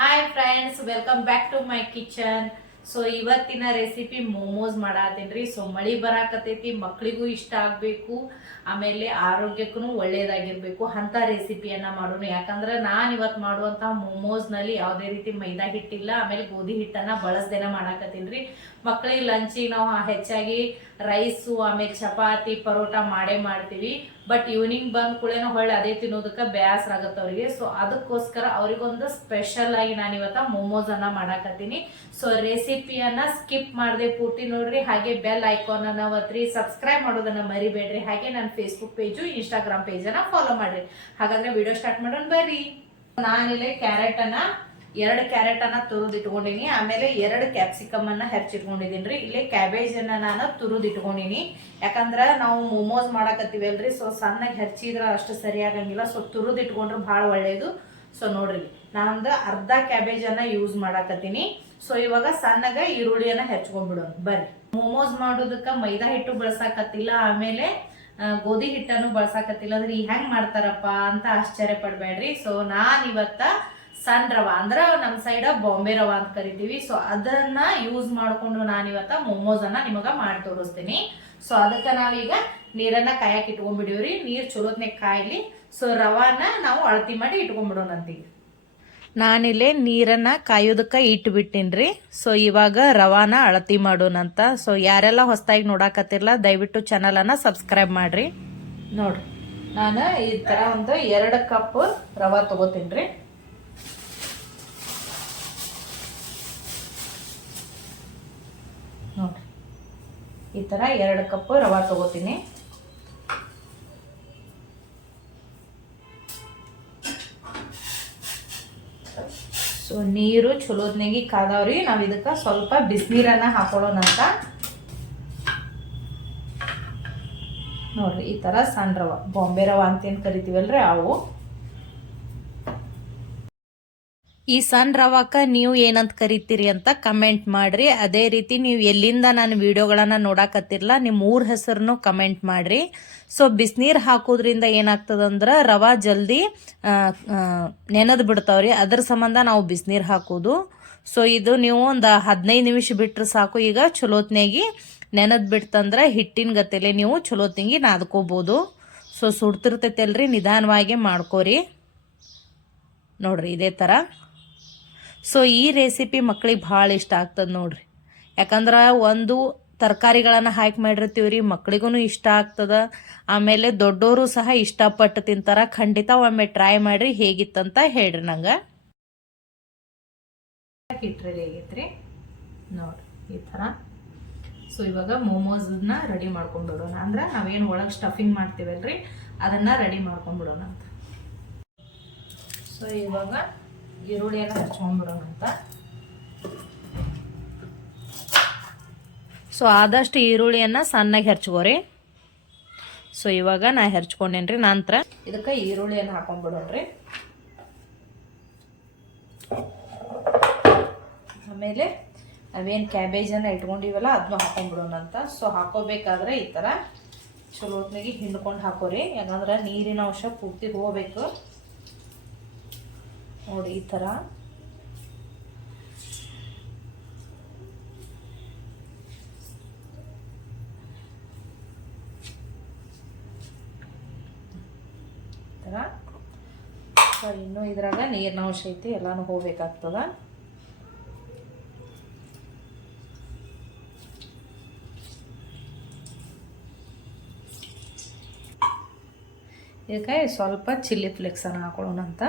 Hi friends, welcome back to my kitchen. So ಇವತ್ತಿನ recipe momos ಮಾಡಾತೀನಿ. So ಮಳಿ ಬರಾಕತೈತಿ, ಮಕ್ಕಳಿಗೂ ಇಷ್ಟ ಆಗ್ಬೇಕು, ಆಮೇಲೆ ಆರೋಗ್ಯಕ್ಕೂ ಒಳ್ಳೇದಾಗಿರ್ಬೇಕು ಅಂತ ರೆಸಿಪಿಯನ್ನ ಮಾಡೋಣ. ಯಾಕಂದ್ರೆ ನಾನು ಇವತ್ತು ಮಾಡುವಂತಹ ಮೋಮೋಸ್ ನಲ್ಲಿ ಯಾವುದೇ ರೀತಿ ಮೈದಾ ಹಿಟ್ಟಿಲ್ಲ, ಆಮೇಲೆ ಗೋಧಿ ಹಿಟ್ಟನ್ನ ಬಳಸ್ದೇನ ಮಾಡಾಕತ್ತೀನಿ. ಮಕ್ಕಳಿಗೆ ಲಂಚಿಗೆ ನಾವು ಹೆಚ್ಚಾಗಿ ರೈಸು ಆಮೇಲೆ ಚಪಾತಿ ಪರೋಟ ಮಾಡೇ ಮಾಡ್ತೀವಿ. ಬಟ್ ಈವ್ನಿಂಗ್ ಬಂದ್ ಕೂಡೇನ ಹೊಳ್ಳಿ ಅದೇ ತಿನ್ನೋದಕ್ಕೆ ಬೇಸರ ಆಗತ್ತೆ ಅವ್ರಿಗೆ. ಸೊ ಅದಕ್ಕೋಸ್ಕರ ಅವ್ರಿಗೊಂದು ಸ್ಪೆಷಲ್ ಆಗಿ ನಾನು ಇವತ್ತ ಮೋಮೋಸ್ ಅನ್ನ ಮಾಡಾಕತ್ತೀನಿ. ಸೊ ರೆಸಿಪಿಯನ್ನ ಸ್ಕಿಪ್ ಮಾಡದೆ ಪೂರ್ತಿ ನೋಡ್ರಿ. ಹಾಗೆ ಬೆಲ್ ಐಕಾನ್ ಅನ್ನ ಒತ್ತಿ, ಸಬ್ಸ್ಕ್ರೈಬ್ ಮಾಡೋದನ್ನ ಮರಿಬೇಡ್ರಿ. ಹಾಗೆ ನನ್ನ ಫೇಸ್ಬುಕ್ ಪೇಜು, ಇನ್ಸ್ಟಾಗ್ರಾಮ್ ಪೇಜ್ ಅನ್ನ ಫಾಲೋ ಮಾಡ್ರಿ. ಹಾಗಾದ್ರೆ ವಿಡಿಯೋ ಸ್ಟಾರ್ಟ್ ಮಾಡೋಣ ಬರ್ರಿ. ನಾನಿಲ್ಲಿ ಎರಡು ಕ್ಯಾರೆಟ್ ಅನ್ನ ತುರಿದಿಟ್ಕೊಂಡಿನಿ. ಆಮೇಲೆ 2 ಕ್ಯಾಪ್ಸಿಕಮ್ ಅನ್ನ ಹೆಚ್ಚಿಟ್ಕೊಂಡಿದೀನಿ. ಇಲ್ಲಿ ಕ್ಯಾಬೇಜ್ ಅನ್ನ ನಾನು ತುರಿದಿಟ್ಕೊಂಡಿನಿ. ಯಾಕಂದ್ರ ನಾವು ಮೋಮೋಸ್ ಮಾಡಾಕತ್ತೀವಲ್ರಿ, ಸೊ ಸಣ್ಣಗೆ ಹೆಚ್ಚಿದ್ರ ಅಷ್ಟು ಸರಿ ಆಗಂಗಿಲ್ಲ. ಸೊ ತುರಿದಿಟ್ಕೊಂಡ್ರೆ ಬಹಳ ಒಳ್ಳೇದು. ಸೊ ನೋಡ್ರಿ, ನಾನೊಂದು ಅರ್ಧ ಕ್ಯಾಬೇಜ್ ಅನ್ನ ಯೂಸ್ ಮಾಡಾಕತ್ತೀನಿ. ಸೊ ಇವಾಗ ಸಣ್ಣಗ ಈರುಳ್ಳಿಯನ್ನ ಹೆಚ್ಕೊಂಡ್ಬಿಡೋಣ ಬರ್ರಿ. ಮೋಮೋಸ್ ಮಾಡೋದಕ್ಕ ಮೈದಾ ಹಿಟ್ಟು ಬಳಸಾಕತ್ತಿಲ್ಲ, ಆಮೇಲೆ ಗೋಧಿ ಹಿಟ್ಟನ್ನು ಬಳಸಾಕತ್ತಿಲ್ಲ. ಅಂದ್ರೆ ಈ ಹೆಂಗ್ ಮಾಡ್ತಾರಪ್ಪ ಅಂತ ಆಶ್ಚರ್ಯ ಪಡ್ಬೇಡ್ರಿ. ಸೊ ನಾನ್ ಇವತ್ತ ಸಣ್ಣ ರವಾ, ಅಂದ್ರ ನಮ್ ಸೈಡ್ ಬಾಂಬೆ ರವಾ ಅಂತ ಕರಿತೀವಿ. ಸೊ ಅದನ್ನ ಯೂಸ್ ಮಾಡ್ಕೊಂಡು ನಾನಿವತ್ತ ಮೋಮೋಸ್ ಅನ್ನ ನಿಮಗ ಮಾಡಿ ತೋರಿಸ್ತೀನಿ. ಸೊ ಅದಕ್ಕ ನಾವೀಗ ನೀರನ್ನ ಕಾಯಕ್ ಇಟ್ಕೊಂಡ್ಬಿಡೀವ್ರಿ. ನೀರ್ ಚಲೋತ್ನೆ ಕಾಯ್ಲಿ. ಸೊ ರವಾನ ನಾವು ಅಳತಿ ಮಾಡಿ ಇಟ್ಕೊಂಡ್ಬಿಡೋಣಂತೀವಿ. ನಾನಿಲ್ಲೇ ನೀರನ್ನ ಕಾಯೋದಕ್ಕ ಇಟ್ಬಿಟ್ಟಿನ್ರಿ. ಸೊ ಇವಾಗ ರವಾನ ಅಳತಿ ಮಾಡೋಣಂತ. ಸೊ ಯಾರೆಲ್ಲ ಹೊಸದಾಗಿ ನೋಡಾಕತ್ತಿರ್ಲ ದಯವಿಟ್ಟು ಚಾನಲ್ ಅನ್ನ ಸಬ್ಸ್ಕ್ರೈಬ್ ಮಾಡ್ರಿ. ನೋಡ್ರಿ, ನಾನು ಈ ತರ ಒಂದು 2 ಕಪ್ ರವಾ ತಗೋತೀನ್ರಿ. ನೋಡ್ರಿ, ಈ ತರ 2 ಕಪ್ ರವಾ ತಗೋತೀನಿ. ಸೊ ನೀರು ಚಲೋದ್ನಾಗಿ ಕಾದವ್ರಿ. ನಾವ್ ಇದಕ್ಕ ಸ್ವಲ್ಪ ಬಿಸಿನೀರನ್ನ ಹಾಕೊಳ್ಳೋಣ ಅಂತ. ನೋಡ್ರಿ, ಈ ತರ ಸಣ್ಣ ರವಾ, ಬಾಂಬೆ ರವಾ ಅಂತ ಏನ್ ಕರಿತೀವಲ್ರಿ ಅವು. ಈ ಸಣ್ಣ ರವಾಕ ನೀವು ಏನಂತ ಕರಿತೀರಿ ಅಂತ ಕಮೆಂಟ್ ಮಾಡ್ರಿ. ಅದೇ ರೀತಿ ನೀವು ಎಲ್ಲಿಂದ ನಾನು ವಿಡಿಯೋಗಳನ್ನ ನೋಡಾಕತ್ತಿರ್ಲ ನಿಮ್ಮ ಊರ್ ಹೆಸರನ್ನು ಕಮೆಂಟ್ ಮಾಡ್ರಿ. ಸೊ ಬಿಸಿನೀರ್ ಹಾಕೋದ್ರಿಂದ ಏನಾಗ್ತದಂದ್ರ ರವಾ ಜಲ್ದಿ ನೆನೆದ್ ಬಿಡ್ತಾವ್ರಿ. ಅದ್ರ ಸಂಬಂಧ ನಾವು ಬಿಸಿನೀರ್ ಹಾಕೋದು. ಸೊ ಇದು ನೀವು ಒಂದು 15 ನಿಮಿಷ ಬಿಟ್ರೆ ಸಾಕು. ಈಗ ಚಲೋತ್ನಾಗಿ ನೆನೆದ್ ಬಿಡ್ತಂದ್ರ ಹಿಟ್ಟಿನ ಗತೆಲೆ ನೀವು ಚಲೋತ್ನಾಗಿ ನಾದ್ಕೋಬಹುದು. ಸೊ ಸುಡ್ತಿರ್ತೈತಲ್ರಿ, ನಿಧಾನವಾಗಿ ಮಾಡ್ಕೋರಿ. ನೋಡ್ರಿ ಇದೇ ತರ. ಸೊ ಈ ರೆಸಿಪಿ ಮಕ್ಕಳಿಗೆ ಭಾಳ ಇಷ್ಟ ಆಗ್ತದೆ ನೋಡ್ರಿ. ಯಾಕಂದ್ರೆ ಒಂದು ತರಕಾರಿಗಳನ್ನು ಹಾಕಿ ಮಾಡಿರ್ತೀವ್ರಿ, ಮಕ್ಕಳಿಗೂ ಇಷ್ಟ ಆಗ್ತದ. ಆಮೇಲೆ ದೊಡ್ಡವರು ಸಹ ಇಷ್ಟಪಟ್ಟು ತಿಂತಾರ. ಖಂಡಿತ ಒಮ್ಮೆ ಟ್ರೈ ಮಾಡ್ರಿ, ಹೇಗಿತ್ತಂತ ಹೇಳ್ರಿ ನಂಗೆ. ಹಿಟ್ಟು ರೆಡಿ ಆಗೈತ್ರಿ ನೋಡ್ರಿ ಈ ಥರ. ಸೊ ಇವಾಗ ಮೋಮೋಸ್ನ ರೆಡಿ ಮಾಡ್ಕೊಂಡ್ಬಿಡೋಣ. ಅಂದ್ರೆ ನಾವೇನು ಒಳಗೆ ಸ್ಟಫಿಂಗ್ ಮಾಡ್ತೀವಲ್ರಿ ಅದನ್ನ ರೆಡಿ ಮಾಡ್ಕೊಂಡ್ಬಿಡೋಣ ಅಂತ. ಸೊ ಇವಾಗ ಈರುಳ್ಳಿಯನ್ನ ಹಚ್ಕೊಂಡ್ಬಿಡೋಣ ಅಂತ. ಸೊ ಆದಷ್ಟು ಈರುಳ್ಳಿಯನ್ನ ಸಣ್ಣಗೆ ಹೆಚ್ಕೋರಿ. ಸೊ ಇವಾಗ ನಾ ಹೆಚ್ಕೊಂಡೇನ್ರಿ. ನಂತರ ಇದಕ್ಕೆ ಈರುಳ್ಳಿಯನ್ನು ಹಾಕೊಂಡ್ಬಿಡೋಣ್ರಿ. ಆಮೇಲೆ ನಾವೇನು ಕ್ಯಾಬೇಜನ್ನು ಇಟ್ಕೊಂಡಿವಲ್ಲ ಅದನ್ನು ಹಾಕೊಂಡ್ಬಿಡೋಣ ಅಂತ. ಸೊ ಹಾಕೋಬೇಕಾದ್ರೆ ಈ ಥರ ಚಲೋತ್ನಾಗಿ ಹಿಂಡ್ಕೊಂಡು ಹಾಕೋರಿ. ಯಾಕಂದ್ರೆ ನೀರಿನ ಅಂಶ ಪೂರ್ತಿ ಹೋಗ್ಬೇಕು. ನೋಡಿ ಈ ಥರ. ಇನ್ನು ಇದ್ರಾಗ ನೀರಿನ ಅಂಶ ಐತಿ, ಎಲ್ಲಾನು ಹೋಗ್ಬೇಕಾಗ್ತದ. ಇದಕ್ಕೆ ಸ್ವಲ್ಪ ಚಿಲ್ಲಿ ಫ್ಲೇಕ್ಸ್ ಅನ್ನ ಹಾಕೊಳ್ಳೋಣ ಅಂತ.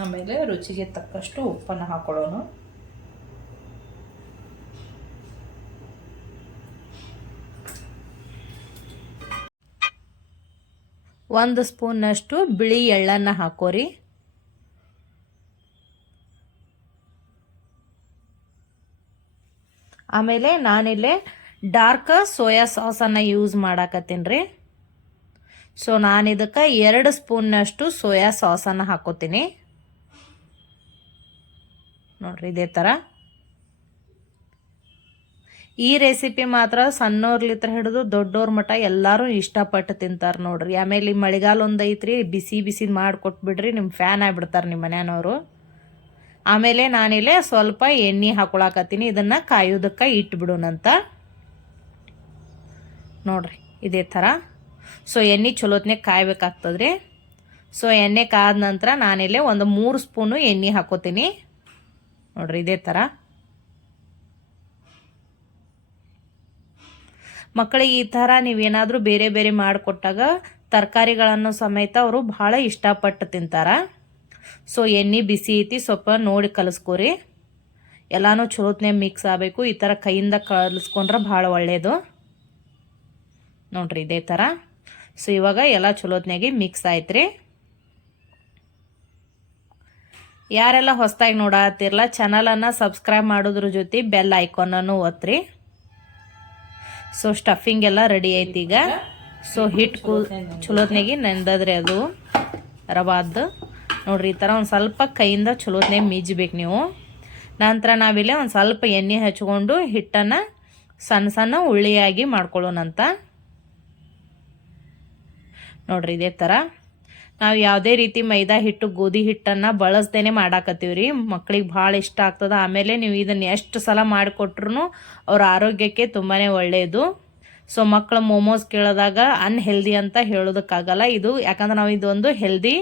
ಆಮೇಲೆ ರುಚಿಗೆ ತಕ್ಕಷ್ಟು ಉಪ್ಪನ್ನು ಹಾಕೊಳ್ಳೋಣ. ಒಂದು ಸ್ಪೂನ್ನಷ್ಟು ಬಿಳಿ ಎಳ್ಳನ್ನು ಹಾಕೋರಿ. ಆಮೇಲೆ ನಾನಿಲ್ಲೇ ಡಾರ್ಕ್ ಸೋಯಾ ಸಾಸನ್ನು ಯೂಸ್ ಮಾಡಾಕತ್ತೀನಿ ರೀ. ಸೊ ನಾನು ಇದಕ್ಕೆ 2 ಸ್ಪೂನ್ನಷ್ಟು ಸೋಯಾ ಸಾಸನ್ನು ಹಾಕೋತೀನಿ. ನೋಡ್ರಿ ಇದೇ ಥರ. ಈ ರೆಸಿಪಿ ಮಾತ್ರ ಸಣ್ಣವ್ರಲಿತ್ರ ಹಿಡಿದು ದೊಡ್ಡವ್ರ ಮಟ್ಟ ಎಲ್ಲರೂ ಇಷ್ಟಪಟ್ಟು ತಿಂತಾರೆ ನೋಡ್ರಿ. ಆಮೇಲೆ ಈ ಮಳೆಗಾಲ ಒಂದು ಐತ್ರಿ, ಬಿಸಿ ಬಿಸಿ ಮಾಡಿಕೊಟ್ಬಿಡ್ರಿ, ನಿಮ್ಮ ಫ್ಯಾನ್ ಆಗಿಬಿಡ್ತಾರೆ ನಿಮ್ಮ ಮನೆಯವರು. ಆಮೇಲೆ ನಾನಿಲ್ಲೇ ಸ್ವಲ್ಪ ಎಣ್ಣೆ ಹಾಕೊಳಕತ್ತೀನಿ. ಇದನ್ನು ಕಾಯೋದಕ್ಕೆ ಇಟ್ಬಿಡೋಣಂತ ನೋಡ್ರಿ ಇದೇ ಥರ. ಸೊ ಎಣ್ಣೆ ಚಲೋತ್ನಾಗ ಕಾಯ್ಬೇಕಾಗ್ತದ್ರಿ. ಸೊ ಎಣ್ಣೆ ಕಾದ ನಂತರ ನಾನಿಲ್ಲೇ ಒಂದು 3 ಸ್ಪೂನು ಎಣ್ಣೆ ಹಾಕೋತೀನಿ ನೋಡ್ರಿ ಇದೇ ಥರ. ಮಕ್ಕಳಿಗೆ ಈ ಥರ ನೀವೇನಾದರೂ ಬೇರೆ ಬೇರೆ ಮಾಡಿಕೊಟ್ಟಾಗ ತರಕಾರಿಗಳನ್ನು ಸಮೇತ ಅವರು ಭಾಳ ಇಷ್ಟಪಟ್ಟು ತಿಂತಾರೆ. ಸೊ ಎಣ್ಣೆ ಬಿಸಿ ಐತಿ, ಸ್ವಲ್ಪ ನೋಡಿ ಕಲಿಸ್ಕೊರಿ. ಎಲ್ಲನೂ ಚಲೋತ್ನೇ ಮಿಕ್ಸ್ ಆಗಬೇಕು. ಈ ಥರ ಕೈಯಿಂದ ಕಲಿಸ್ಕೊಂಡ್ರೆ ಭಾಳ ಒಳ್ಳೆಯದು ನೋಡ್ರಿ ಇದೇ ಥರ. ಸೊ ಇವಾಗ ಎಲ್ಲ ಚಲೋತ್ನಾಗಿ ಮಿಕ್ಸ್ ಆಯ್ತು. ಯಾರೆಲ್ಲ ಹೊಸದಾಗಿ ನೋಡತ್ತಿರಲ್ಲ ಚಾನಲನ್ನು ಸಬ್ಸ್ಕ್ರೈಬ್ ಮಾಡೋದ್ರ ಜೊತೆ ಬೆಲ್ ಐಕಾನನ್ನು ಒತ್ತಿರಿ. ಸೊ ಸ್ಟಫಿಂಗ್ ಎಲ್ಲ ರೆಡಿ ಐತಿ ಈಗ. ಸೊ ಹಿಟ್ಟು ಚಲೋತ್ನಾಗಿ ನೆಂದದ್ರಿ ಅದು ರವಾದ್ದು ನೋಡ್ರಿ. ಈ ಥರ ಒಂದು ಸ್ವಲ್ಪ ಕೈಯಿಂದ ಚಲೋತ್ನಾಗಿ ಮೀಜ್ಬೇಕು ನೀವು. ನಂತರ ನಾವಿಲ್ಲೇ ಒಂದು ಸ್ವಲ್ಪ ಎಣ್ಣೆ ಹಚ್ಕೊಂಡು ಹಿಟ್ಟನ್ನು ಸಣ್ಣ ಸಣ್ಣ ಉಳ್ಳಿಯಾಗಿ ಮಾಡ್ಕೊಳ್ಳೋಣಂತ ನೋಡ್ರಿ ಇದೇ ಥರ. ನಾವು ಯಾವುದೇ ರೀತಿ ಮೈದಾ ಹಿಟ್ಟು ಗೋಧಿ ಹಿಟ್ಟನ್ನು ಬಳಸ್ದೇನೆ ಮಾಡಾಕತ್ತೀವಿ ರೀ. ಮಕ್ಳಿಗೆ ಭಾಳ ಇಷ್ಟ ಆಗ್ತದೆ. ಆಮೇಲೆ ನೀವು ಇದನ್ನು ಎಷ್ಟು ಸಲ ಮಾಡಿಕೊಟ್ರು ಅವ್ರ ಆರೋಗ್ಯಕ್ಕೆ ತುಂಬಾ ಒಳ್ಳೆಯದು. ಸೊ ಮಕ್ಕಳು ಮೋಮೋಸ್ ಕೇಳಿದಾಗ ಅನ್ಹೆಲ್ದಿ ಅಂತ ಹೇಳೋದಕ್ಕಾಗಲ್ಲ ಇದು, ಯಾಕಂದ್ರೆ ನಾವು ಇದೊಂದು ಹೆಲ್ದಿ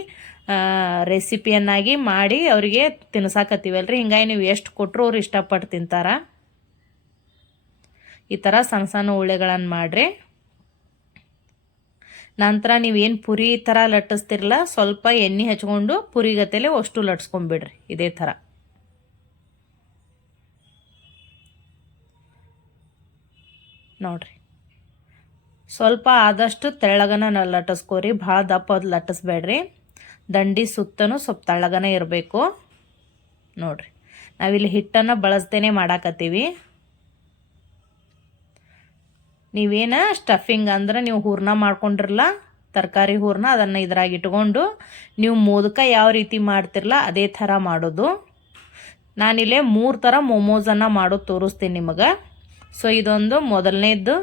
ರೆಸಿಪಿಯನ್ನಾಗಿ ಮಾಡಿ ಅವರಿಗೆ ತಿನ್ಸಾಕತ್ತೀವಲ್ರಿ. ಹಿಂಗಾಗಿ ನೀವು ಎಷ್ಟು ಕೊಟ್ಟರು ಅವ್ರು ಇಷ್ಟಪಟ್ಟು ತಿಂತಾರೆ. ಈ ಥರ ಸಣ್ಣ ಸಣ್ಣ ಉಳ್ಳೆಗಳನ್ನು ಮಾಡಿರಿ. ನಂತರ ನೀವೇನು ಪುರಿ ಥರ ಲಟ್ಟಿಸ್ತಿರಲ್ಲ, ಸ್ವಲ್ಪ ಎಣ್ಣೆ ಹಚ್ಕೊಂಡು ಪುರಿಗತೆಲೆ ಅಷ್ಟು ಲಟ್ಸ್ಕೊಂಡ್ಬಿಡ್ರಿ ಇದೇ ಥರ. ನೋಡ್ರಿ ಸ್ವಲ್ಪ ಆದಷ್ಟು ತೆಳ್ಳಗನ ಲಟ್ಟಿಸ್ಕೋರಿ, ಭಾಳ ದಪ್ಪ ಲಟ್ಟಿಸ್ಬೇಡ್ರಿ. ದಂಡಿ ಸುತ್ತನೂ ಸ್ವಲ್ಪ ತೆಳ್ಳಗನ ಇರಬೇಕು ನೋಡ್ರಿ. ನಾವಿಲ್ಲಿ ಹಿಟ್ಟನ್ನು ಬಳಸ್ದೇನೆ ಮಾಡಾಕತ್ತೀವಿ. ನೀವೇನ ಸ್ಟಫಿಂಗ್ ಅಂದ್ರೆ ನೀವು ಹೂರ್ಣ ಮಾಡ್ಕೊಂಡಿರಲ್ಲ, ತರಕಾರಿ ಹೂರ್ಣ, ಅದನ್ನು ಇದ್ರಾಗ ಇಟ್ಕೊಂಡು ನೀವು ಮೋದಕ ಯಾವ ರೀತಿ ಮಾಡ್ತಿರಲ್ಲ ಅದೇ ಥರ ಮಾಡೋದು. ನಾನಿಲ್ಲೇ 3 ಥರ ಮೋಮೋಸನ್ನು ಮಾಡೋದು ತೋರಿಸ್ತೀನಿ ನಿಮಗೆ. ಸೊ ಇದೊಂದು ಮೊದಲನೇದು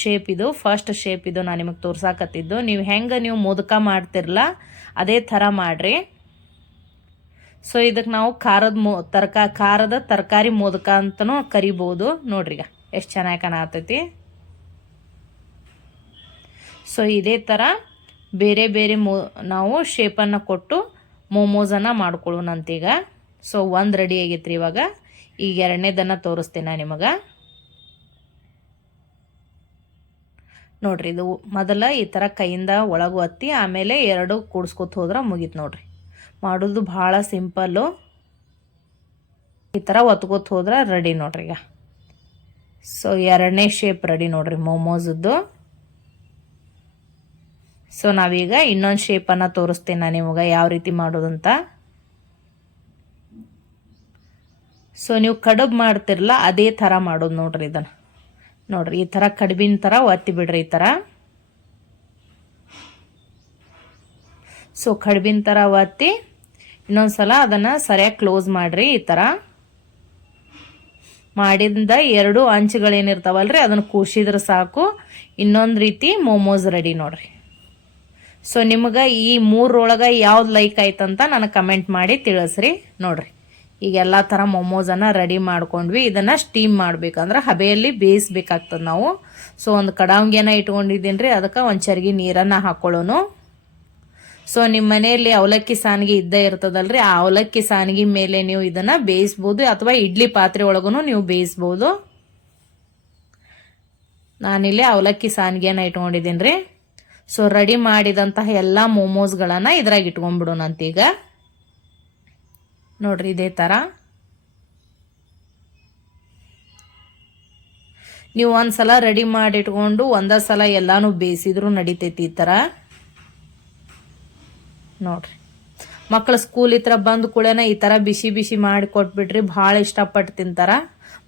ಶೇಪ್, ಇದು ಫಸ್ಟ್ ಶೇಪ್, ಇದು ನಾನು ನಿಮಗೆ ತೋರ್ಸಾಕತ್ತಿದ್ದು. ನೀವು ಹೆಂಗೆ ನೀವು ಮೋದಕ ಮಾಡ್ತಿರಲ್ಲ ಅದೇ ಥರ ಮಾಡಿರಿ. ಸೊ ಇದಕ್ಕೆ ನಾವು ಖಾರದ ತರಕಾರಿ ಮೋದಕ ಅಂತಲೂ ಕರಿಬೋದು ನೋಡ್ರಿ. ಈಗ ಎಷ್ಟು ಚೆನ್ನಾಗಿ ಕಾಣತೈತಿ. ಸೊ ಇದೇ ಥರ ಬೇರೆ ಬೇರೆ ನಾವು ಶೇಪನ್ನು ಕೊಟ್ಟು ಮೋಮೋಸನ್ನು ಮಾಡ್ಕೊಳ್ಳೋಣಂತೀಗ. ಸೊ ಒಂದು ರೆಡಿ ಆಗೈತ್ರಿ. ಇವಾಗ ಈಗ ಎರಡನೇದನ್ನು ತೋರಿಸ್ತೇನೆ ನಾನು ನಿಮಗೆ ನೋಡ್ರಿ. ಇದು ಮೊದಲ ಈ ಥರ ಕೈಯಿಂದ ಒಳಗೆ ಒತ್ತಿ ಆಮೇಲೆ 2 ಕೂಡಿಸ್ಕೊತ ಹೋದ್ರೆ ಮುಗೀತು ನೋಡ್ರಿ. ಮಾಡೋದು ಭಾಳ ಸಿಂಪಲ್ಲು. ಈ ಥರ ಒತ್ಕೋತ ಹೋದ್ರೆ ರೆಡಿ ನೋಡ್ರಿ. ಈಗ ಸೊ ಎರಡನೇ ಶೇಪ್ ರೆಡಿ ನೋಡ್ರಿ ಮೋಮೋಸದ್ದು. ಸೊ ನಾವೀಗ ಇನ್ನೊಂದು ಶೇಪನ್ನು ತೋರಿಸ್ತೇನೆ ನಾನು ನಿಮಗೆ ಯಾವ ರೀತಿ ಮಾಡೋದಂತ. ಸೊ ನೀವು ಕಡುಬು ಮಾಡ್ತಿರಲ್ಲ ಅದೇ ಥರ ಮಾಡೋದು ನೋಡ್ರಿ. ಇದನ್ನು ನೋಡ್ರಿ ಈ ಥರ ಕಡುಬಿನ ಥರ ಒತ್ತಿ ಬಿಡ್ರಿ ಈ ಥರ. ಸೊ ಕಡುಬಿನ ಥರ ಒತ್ತಿ ಇನ್ನೊಂದ್ಸಲ ಅದನ್ನು ಸರಿಯಾಗಿ ಕ್ಲೋಸ್ ಮಾಡಿರಿ. ಈ ಥರ ಮಾಡಿದ 2 ಅಂಚುಗಳೇನಿರ್ತಾವಲ್ರಿ ಅದನ್ನು ಕೂಸಿದ್ರೆ ಸಾಕು. ಇನ್ನೊಂದು ರೀತಿ ಮೋಮೋಸ್ ರೆಡಿ ನೋಡ್ರಿ. ಸೊ ನಿಮಗೆ ಈ 3 ಯಾವ್ದು ಲೈಕ್ ಆಯ್ತಂತ ನನಗೆ ಕಮೆಂಟ್ ಮಾಡಿ ತಿಳಿಸ್ರಿ ನೋಡ್ರಿ. ಈಗ ಎಲ್ಲ ಥರ ಮೋಮೋಸನ್ನು ರೆಡಿ ಮಾಡ್ಕೊಂಡ್ವಿ. ಇದನ್ನು ಸ್ಟೀಮ್ ಮಾಡ್ಬೇಕಂದ್ರೆ ಹಬೆಯಲ್ಲಿ ಬೇಯಿಸ್ಬೇಕಾಗ್ತದೆ ನಾವು. ಸೊ ಒಂದು ಕಡಾವಂಗಿಯನ್ನು ಇಟ್ಕೊಂಡಿದ್ದೀನಿ ರೀ, ಅದಕ್ಕೆ ಒಂದು ಚರ್ಗಿ ನೀರನ್ನು ಹಾಕೊಳ್ಳೋನು. ಸೊ ನಿಮ್ಮ ಮನೆಯಲ್ಲಿ ಅವಲಕ್ಕಿ ಸಾನಿಗೆ ಇದ್ದೇ ಇರ್ತದಲ್ರಿ, ಆ ಅವಲಕ್ಕಿ ಸಾನಿಗೆ ಮೇಲೆ ನೀವು ಇದನ್ನು ಬೇಯಿಸ್ಬೋದು, ಅಥವಾ ಇಡ್ಲಿ ಪಾತ್ರೆ ಒಳಗೂ ನೀವು ಬೇಯಿಸ್ಬೋದು. ನಾನಿಲ್ಲಿ ಅವಲಕ್ಕಿ ಸಾನಿಗೆಯನ್ನು ಇಟ್ಕೊಂಡಿದ್ದೀನಿ ರೀ. ಸೊ ರೆಡಿ ಮಾಡಿದಂತಹ ಎಲ್ಲ ಮೋಮೋಸ್ಗಳನ್ನು ಇದ್ರಾಗ ಇಟ್ಕೊಂಡ್ಬಿಡೋಣಂತೀಗ ನೋಡ್ರಿ. ಇದೇ ಥರ ನೀವು ಒಂದ್ಸಲ ರೆಡಿ ಮಾಡಿ ಇಟ್ಕೊಂಡು ಒಂದೇ ಸಲ ಎಲ್ಲಾನು ಬೇಯಿಸಿದ್ರು ನಡಿತೈತಿ. ಈ ಥರ ನೋಡ್ರಿ. ಮಕ್ಕಳು ಸ್ಕೂಲ್ ಇತ್ರ ಬಂದ ಕೂಡೇನ ಈ ಥರ ಬಿಸಿ ಬಿಸಿ ಮಾಡಿ ಕೊಟ್ಬಿಟ್ರಿ, ಭಾಳ ಇಷ್ಟಪಟ್ಟು ತಿಂತಾರ.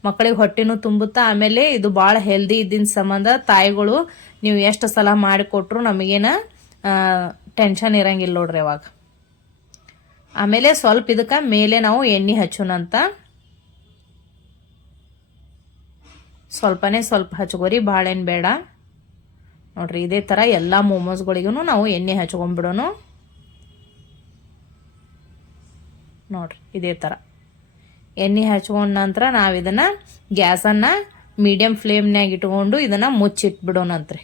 ಮಕ್ಕಳಿಗೆ ಹೊಟ್ಟೆನೂ ತುಂಬುತ್ತಾ. ಆಮೇಲೆ ಇದು ಭಾಳ ಹೆಲ್ದಿ ಇದ್ದಿನ ಸಂಬಂಧ ತಾಯಿಗಳು ನೀವು ಎಷ್ಟು ಸಲ ಮಾಡಿಕೊಟ್ರು ನಮಗೇನ ಟೆನ್ಷನ್ ಇರಂಗಿಲ್ಲ ನೋಡ್ರಿ ಅವಾಗ. ಆಮೇಲೆ ಸ್ವಲ್ಪ ಇದಕ್ಕೆ ಮೇಲೆ ನಾವು ಎಣ್ಣೆ ಹಚ್ಚೋಣಂತ ಸ್ವಲ್ಪನೇ ಸ್ವಲ್ಪ ಹಚ್ಕೋರಿ, ಭಾಳೇನು ಬೇಡ ನೋಡ್ರಿ. ಇದೇ ಥರ ಎಲ್ಲ ಮೋಮೋಸ್ಗಳಿಗೂ ನಾವು ಎಣ್ಣೆ ಹಚ್ಕೊಂಡ್ಬಿಡೋಣ ನೋಡ್ರಿ. ಇದೇ ಥರ ಎಣ್ಣೆ ಹಚ್ಕೊಂಡ ನಂತರ ನಾವು ಇದನ್ನು ಗ್ಯಾಸನ್ನು ಮೀಡಿಯಮ್ ಫ್ಲೇಮ್ನಾಗ ಇಟ್ಕೊಂಡು ಇದನ್ನು ಮುಚ್ಚಿಟ್ಬಿಡೋಣಂತ್ರಿ.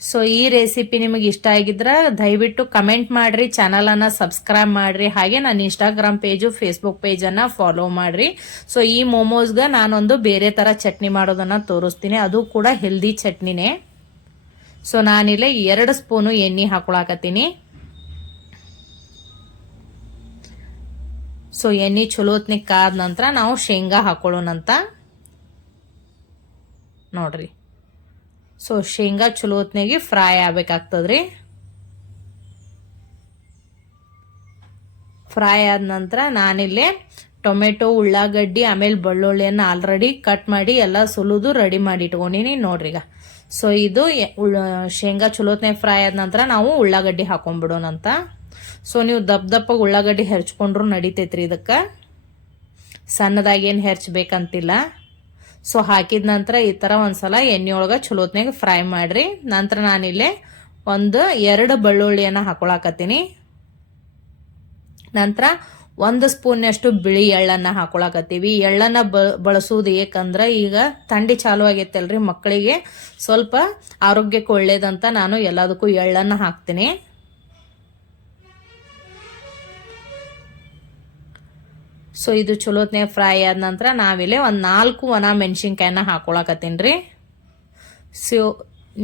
ಸೊ ಈ ರೆಸಿಪಿ ನಿಮಗೆ ಇಷ್ಟ ಆಗಿದ್ರೆ ದಯವಿಟ್ಟು ಕಮೆಂಟ್ ಮಾಡಿರಿ, ಚಾನಲನ್ನು ಸಬ್ಸ್ಕ್ರೈಬ್ ಮಾಡಿರಿ, ಹಾಗೆ ನನ್ನ ಇನ್ಸ್ಟಾಗ್ರಾಮ್ ಪೇಜು ಫೇಸ್ಬುಕ್ ಪೇಜನ್ನು ಫಾಲೋ ಮಾಡಿರಿ. ಸೊ ಈ ಮೋಮೋಸ್ಗೆ ನಾನೊಂದು ಬೇರೆ ಥರ ಚಟ್ನಿ ಮಾಡೋದನ್ನು ತೋರಿಸ್ತೀನಿ, ಅದು ಕೂಡ ಹೆಲ್ದಿ ಚಟ್ನಿನೇ. ಸೊ ನಾನಿಲ್ಲಿ 2 ಸ್ಪೂನು ಎಣ್ಣೆ ಹಾಕೊಳಕತ್ತೀನಿ. ಸೊ ಎಣ್ಣೆ ಚಲೋತ್ನಿಗೆ ಕಾದ ನಂತರ ನಾವು ಶೇಂಗಾ ಹಾಕೊಳ್ಳೋಣಂತ ನೋಡ್ರಿ. ಸೊ ಶೇಂಗಾ ಚಲೋತ್ನಾಗಿ ಫ್ರೈ ಆಗ್ಬೇಕಾಗ್ತದ್ರಿ. ಫ್ರೈ ಆದ ನಂತರ ನಾನಿಲ್ಲಿ ಟೊಮೆಟೊ, ಉಳ್ಳಾಗಡ್ಡಿ, ಆಮೇಲೆ ಬೆಳ್ಳುಳ್ಳಿಯನ್ನು ಆಲ್ರೆಡಿ ಕಟ್ ಮಾಡಿ ಎಲ್ಲ ಸುಲಿದು ರೆಡಿ ಮಾಡಿ ಇಟ್ಕೊಂಡಿನಿ ನೋಡ್ರಿ ಈಗ. ಸೊ ಇದು ಶೇಂಗಾ ಚಲೋತ್ನಾಗ ಫ್ರೈ ಆದ ನಂತರ ನಾವು ಉಳ್ಳಾಗಡ್ಡಿ ಹಾಕೊಂಡ್ಬಿಡೋಣಂತ. ಸೊ ನೀವು ದಪ್ಪಗೆ ಉಳ್ಳಾಗಡ್ಡಿ ಹೆರ್ಚ್ಕೊಂಡ್ರು ನಡಿತೈತ್ರಿ, ಇದಕ್ಕೆ ಸಣ್ಣದಾಗೇನು ಹೆರ್ಚ್ಬೇಕಂತಿಲ್ಲ. ಸೊ ಹಾಕಿದ ನಂತರ ಈ ಥರ ಒಂದ್ಸಲ ಎಣ್ಣೆ ಒಳಗೆ ಚಲೋತ್ನಾಗ ಫ್ರೈ ಮಾಡ್ರಿ. ನಂತರ ನಾನಿಲ್ಲಿ 2 ಬೆಳ್ಳುಳ್ಳಿಯನ್ನು ಹಾಕೊಳಕತ್ತೀನಿ. ನಂತರ 1 ಸ್ಪೂನ್ನಷ್ಟು ಬಿಳಿ ಎಳ್ಳನ್ನು ಹಾಕೊಳಕತ್ತೀವಿ. ಎಳ್ಳನ್ನು ಬಳಸೋದು ಏಕಂದ್ರೆ ಈಗ ಥಂಡಿ ಚಾಲು ಆಗೈತಲ್ರಿ, ಮಕ್ಕಳಿಗೆ ಸ್ವಲ್ಪ ಆರೋಗ್ಯಕ್ಕೆ ಒಳ್ಳೇದಂತ ನಾನು ಎಲ್ಲದಕ್ಕೂ ಎಳ್ಳನ್ನು ಹಾಕ್ತೀನಿ. ಸೊ ಇದು ಚಲೋತ್ನಾಗ ಫ್ರೈ ಆದ ನಂತರ ನಾವಿಲ್ಲಿ 4 ಒಣ ಮೆಣಸಿನ್ಕಾಯಿನ ಹಾಕೊಳಕತ್ತೀನಿ ರೀ. ಸೊ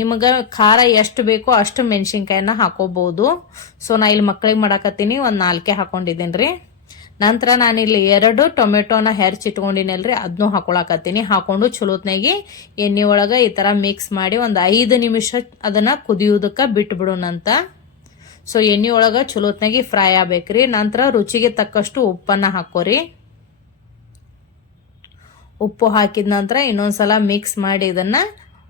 ನಿಮಗೆ ಖಾರ ಎಷ್ಟು ಬೇಕೋ ಅಷ್ಟು ಮೆಣಸಿನ್ಕಾಯಿನ ಹಾಕೋಬಹುದು. ಸೊ ನಾ ಇಲ್ಲಿ ಮಕ್ಕಳಿಗೆ ಮಾಡಾಕತ್ತೀನಿ, 4 ಹಾಕೊಂಡಿದ್ದೀನಿ ರೀ. ನಂತರ ನಾನಿಲ್ಲಿ 2 ಟೊಮೆಟೊನ ಹೆರ್ಚಿಟ್ಕೊಂಡಿನಲ್ರಿ, ಅದನ್ನೂ ಹಾಕೊಳಕತ್ತೀನಿ. ಹಾಕೊಂಡು ಚಲೋತ್ನಾಗಿ ಎಣ್ಣೆ ಒಳಗೆ ಈ ಥರ ಮಿಕ್ಸ್ ಮಾಡಿ 5 ನಿಮಿಷ ಅದನ್ನು ಕುದಿಯೋದಕ್ಕೆ ಬಿಟ್ಬಿಡೋಣಂತ. ಸೊ ಎಣ್ಣೆ ಒಳಗೆ ಚಲೋತ್ನಾಗಿ ಫ್ರೈ ಆಗ್ಬೇಕ್ರಿ. ನಂತರ ರುಚಿಗೆ ತಕ್ಕಷ್ಟು ಉಪ್ಪನ್ನು ಹಾಕೋರಿ. ಉಪ್ಪು ಹಾಕಿದ ನಂತರ ಇನ್ನೊಂದ್ಸಲ ಮಿಕ್ಸ್ ಮಾಡಿ ಇದನ್ನು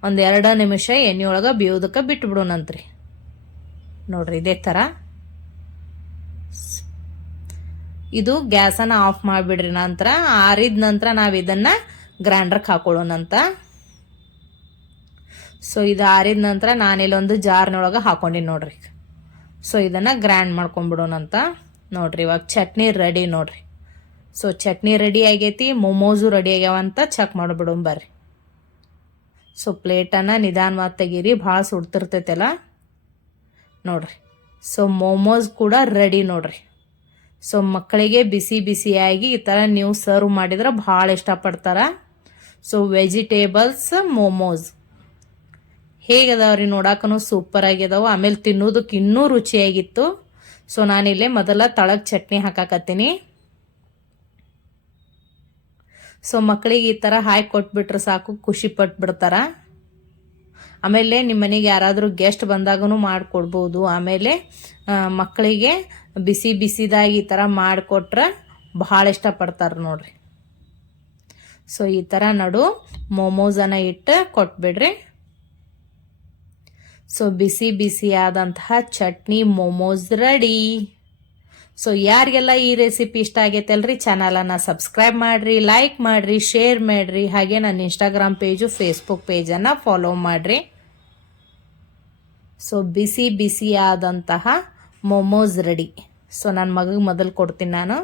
2 ನಿಮಿಷ ಎಣ್ಣೆ ಒಳಗೆ ಬೇಯೋದಕ್ಕೆ ಬಿಟ್ಬಿಡೋಣಂತ್ರಿ ನೋಡ್ರಿ. ಇದೇ ಥರ ಇದು ಗ್ಯಾಸನ್ನು ಆಫ್ ಮಾಡಿಬಿಡ್ರಿ. ನಂತರ ಆರಿದ ನಂತರ ನಾವು ಇದನ್ನು ಗ್ರೈಂಡರ್ಗೆ ಹಾಕೊಳ್ಳೋಣಂತ. ಸೊ ಇದು ಆರಿದ ನಂತರ ನಾನಿಲ್ಲೊಂದು ಜಾರ್ನೊಳಗೆ ಹಾಕೊಂಡಿನಿ ನೋಡ್ರಿ. ಸೊ ಇದನ್ನು ಗ್ರೈಂಡ್ ಮಾಡ್ಕೊಂಡ್ಬಿಡೋಣಂತ ನೋಡ್ರಿ. ಇವಾಗ ಚಟ್ನಿ ರೆಡಿ ನೋಡ್ರಿ. ಸೊ ಚಟ್ನಿ ರೆಡಿ ಆಗೈತಿ, ಮೋಮೋಸು ರೆಡಿ ಆಗ್ಯಾವಂತ ಚೆಕ್ ಮಾಡಿಬಿಡೋಣ ಬರ್ರಿ. ಸೊ ಪ್ಲೇಟನ್ನು ನಿಧಾನವಾಗಿ ತೆಗೀರಿ, ಭಾಳ ಸುಡ್ತಿರ್ತೈತೆಲ್ಲ ನೋಡ್ರಿ. ಸೊ ಮೋಮೋಸ್ ಕೂಡ ರೆಡಿ ನೋಡ್ರಿ. ಸೊ ಮಕ್ಕಳಿಗೆ ಬಿಸಿ ಬಿಸಿಯಾಗಿ ಈ ಥರ ನೀವು ಸರ್ವ್ ಮಾಡಿದ್ರೆ ಭಾಳ ಇಷ್ಟಪಡ್ತಾರ. ಸೊ ವೆಜಿಟೇಬಲ್ಸ್ ಮೋಮೋಸ್ ಹೇಗದಾವ್ರಿ, ನೋಡಾಕನು ಸೂಪರ್ ಆಗ್ಯದಾವ, ಆಮೇಲೆ ತಿನ್ನೋದಕ್ಕೆ ಇನ್ನೂ ರುಚಿಯಾಗಿತ್ತು. ಸೊ ನಾನಿಲ್ಲೇ ಮೊದಲ ತಳಗ್ ಚಟ್ನಿ ಹಾಕಾಕತ್ತೀನಿ. ಸೊ ಮಕ್ಕಳಿಗೆ ಈ ಥರ ಹಾಕಿ ಕೊಟ್ಬಿಟ್ರೆ ಸಾಕು, ಖುಷಿ ಪಟ್ಬಿಡ್ತಾರ. ಆಮೇಲೆ ನಿಮ್ಮ ಮನೆಗೆ ಯಾರಾದರೂ ಗೆಸ್ಟ್ ಬಂದಾಗೂ ಮಾಡಿಕೊಡ್ಬೋದು. ಆಮೇಲೆ ಮಕ್ಕಳಿಗೆ ಬಿಸಿ ಬಿಸಿದಾಗಿ ಈ ಥರ ಮಾಡಿಕೊಟ್ರೆ ಭಾಳ ಇಷ್ಟಪಡ್ತಾರೆ ನೋಡ್ರಿ. ಸೊ ಈ ಥರ ನಡು ಮೋಮೋಸನ್ನು ಇಟ್ಟು ಕೊಟ್ಬಿಡ್ರಿ. ಸೊ ಬಿಸಿ ಬಿಸಿ ಆದಂತಹ ಚಟ್ನಿ ಮೋಮೋಸ್ ರೆಡಿ. ಸೊ ಯಾರಿಗೆಲ್ಲ ಈ ರೆಸಿಪಿ ಇಷ್ಟ ಆಗೈತೆ ಅಲ್ರಿ, ಚಾನಲನ್ನು ಸಬ್ಸ್ಕ್ರೈಬ್ ಮಾಡಿರಿ, ಲೈಕ್ ಮಾಡಿರಿ, ಶೇರ್ ಮಾಡಿರಿ, ಹಾಗೆ ನನ್ನ ಇನ್ಸ್ಟಾಗ್ರಾಮ್ ಪೇಜು ಫೇಸ್ಬುಕ್ ಪೇಜನ್ನು ಫಾಲೋ ಮಾಡಿರಿ. ಸೊ ಬಿಸಿ ಬಿಸಿ ಆದಂತಹ ಮೋಮೋಸ್ ರೆಡಿ. ಸೊ ನನ್ನ ಮಗಗೆ ಮೊದಲು ಕೊಡ್ತೀನಿ ನಾನು.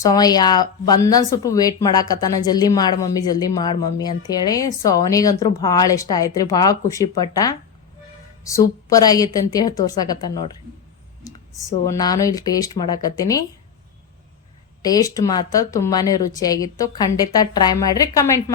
ಸೊ ಅವ ಬಂದನ್ಸುಟ್ಟು ವೇಟ್ ಮಾಡಾಕತ್ತಾನ, ಜಲ್ದಿ ಮಾಡಿ ಮಮ್ಮಿ, ಜಲ್ದಿ ಮಾಡಿ ಮಮ್ಮಿ ಅಂಥೇಳಿ. ಸೊ ಅವನಿಗಂತೂ ಭಾಳ ಇಷ್ಟ ಆಯ್ತು ರೀ, ಭಾಳ ಖುಷಿಪಟ್ಟ. ಸೂಪರ್ ಆಗೈತೆ ಅಂತೇಳಿ ತೋರ್ಸಾಕತ್ತಾನ ನೋಡ್ರಿ. ಸೊ ನಾನು ಇಲ್ಲಿ ಟೇಸ್ಟ್ ಮಾಡಾಕತ್ತೀನಿ. ಟೇಸ್ಟ್ ಮಾತ್ರ ತುಂಬಾ ರುಚಿಯಾಗಿತ್ತು. ಖಂಡಿತ ಟ್ರೈ ಮಾಡಿರಿ, ಕಮೆಂಟ್ ಮಾಡಿ.